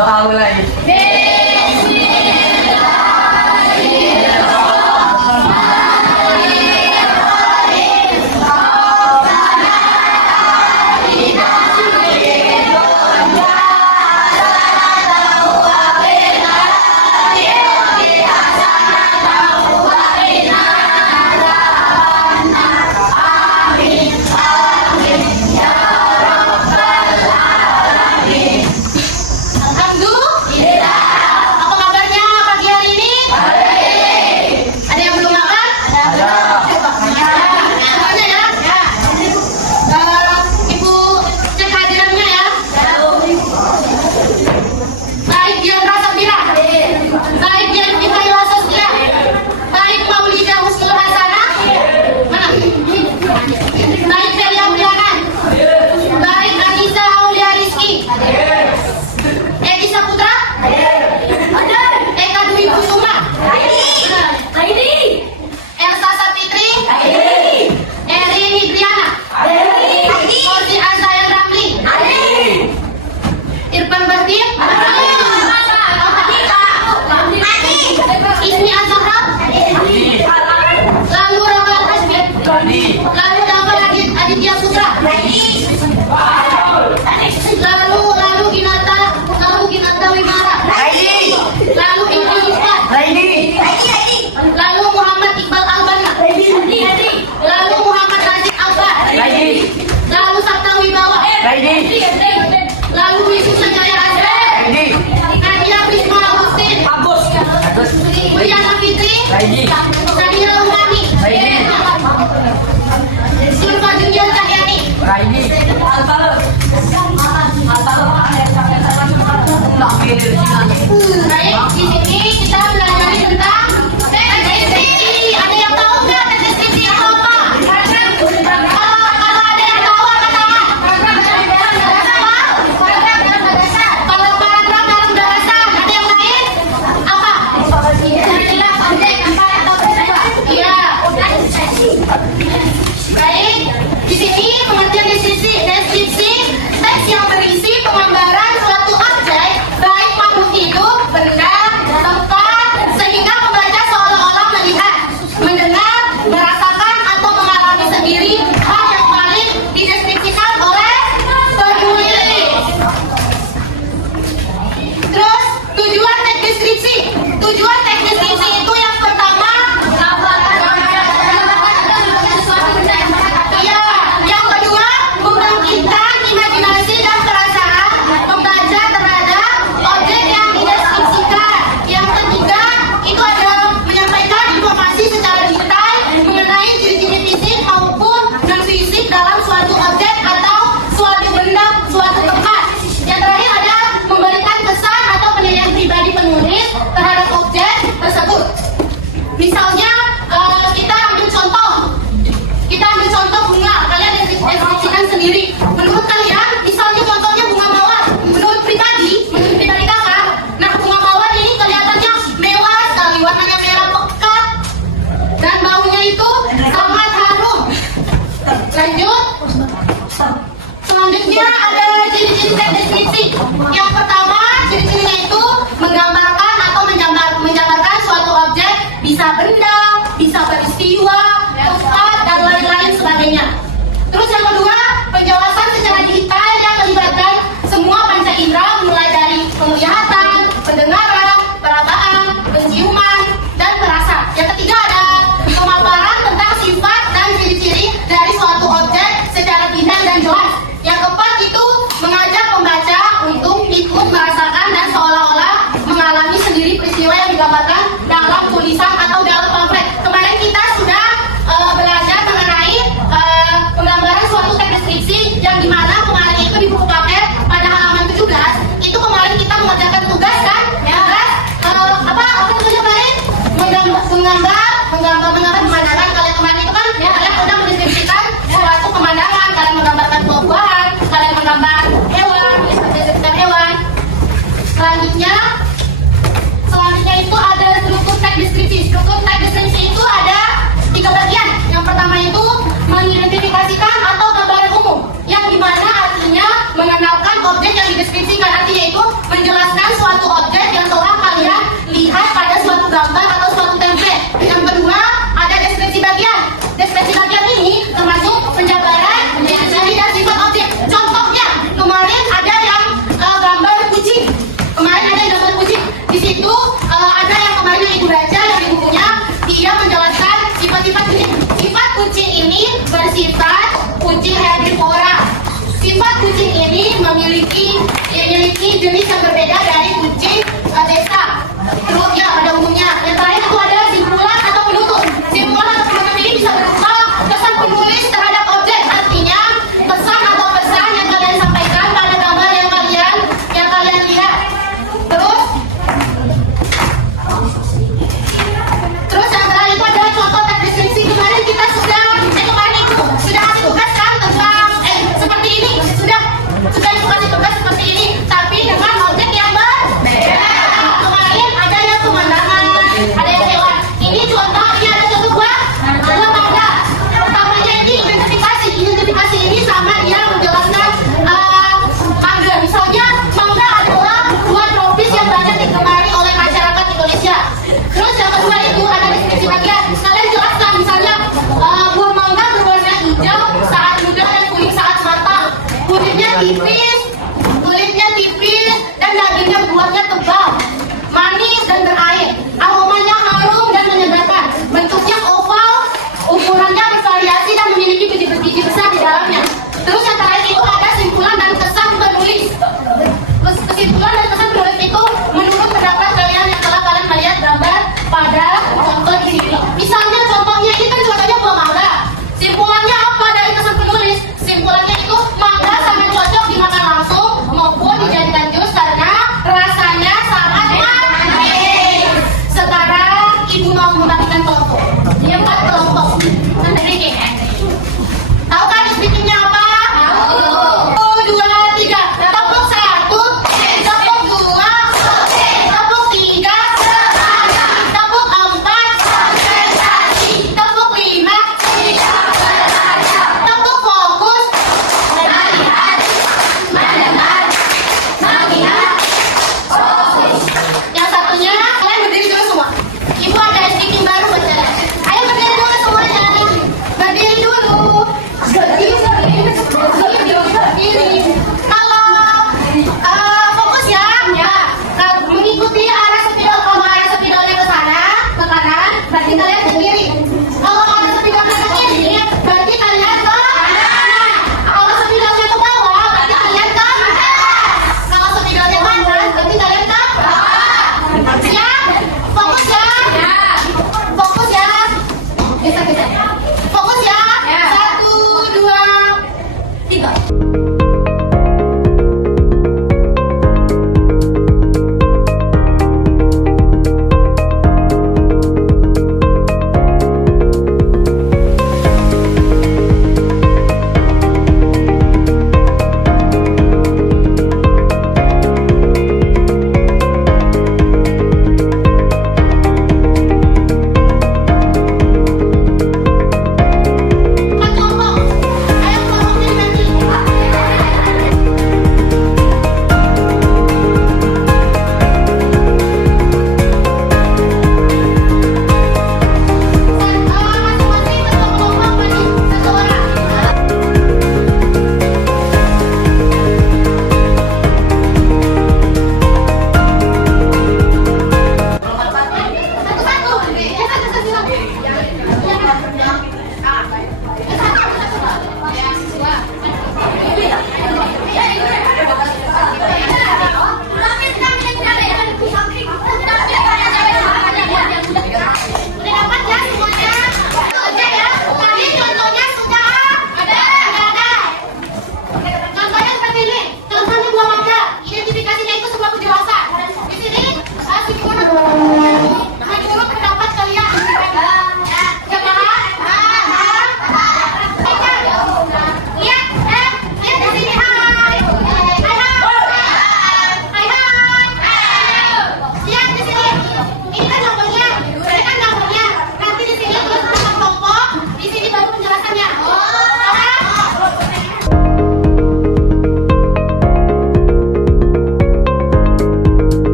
Doa mulai. Baik, di sini kita belajar tentang deskripsi. Ada yang tahu nggak deskripsi itu apa? Kalau ada yang tahu angkat tangan. Kalau paragraf dalam darasan, ada yang lain? Apa? Iya. Baik, di sini pengertian deskripsi teks yang berisi penggambaran suatu objek baik makhluk hidup, benda, tempat, sehingga pembaca seolah-olah melihat, mendengar, merasakan atau mengalami sendiri hal yang paling dideskripsikan oleh penulis. Terus tujuan teks deskripsi. Tujuan teks deskripsi itu yang pertama, yang kedua membangkitkan imajinasi dan perasaan pembaca terhadap objek yang dideskripsikan. Yang ketiga itu adalah menyampaikan informasi secara detail mengenai ciri-ciri fisik maupun non fisik dalam suatu objek atau suatu benda, suatu tempat. Yang terakhir adalah memberikan kesan atau penilaian pribadi penulis terhadap objek tersebut. Misalnya kita ambil contoh bunga, kalian deskripsikan sendiri. Menurut kalian, misalnya contohnya bunga mawar. Menurut pribadi kakak, nah bunga mawar ini kelihatannya mewah sekali, warnanya merah pekat dan baunya itu sangat harum. Lanjut. Selanjutnya ada ciri-ciri teks deskripsi. Yang pertama, ciri-cirinya itu menggambarkan atau menjabarkan suatu objek, bisa benda, bisa peristiwa, tempat, dan lain-lain sebagainya. Terus yang kedua, penjelasan secara detail yang melibatkan semua panca indera mulai dari penglihatan, pendengaran, perabaan, penciuman, dan perasa. Yang ketiga ada pemaparan tentang sifat dan ciri-ciri dari suatu objek secara detail dan jelas. Yang keempat itu mengajak pembaca untuk ikut merasakan memiliki jenis yang berbeda dari kucing desa. Terus ya pada umumnya. Yang terakhir itu adalah simpulan atau penutup. Simpulan atau penutup ini bisa berupa kesan penulis terhadap objek. Artinya pesan atau pesan yang kalian sampaikan pada gambar yang kalian lihat. Terus yang terakhir itu adalah contoh dan deskripsi. Kemarin kita sudah kasih tugas kan tentang seperti ini. Sudah dikasih tugas seperti ini, tapi dengan objek yang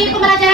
dari pembelajaran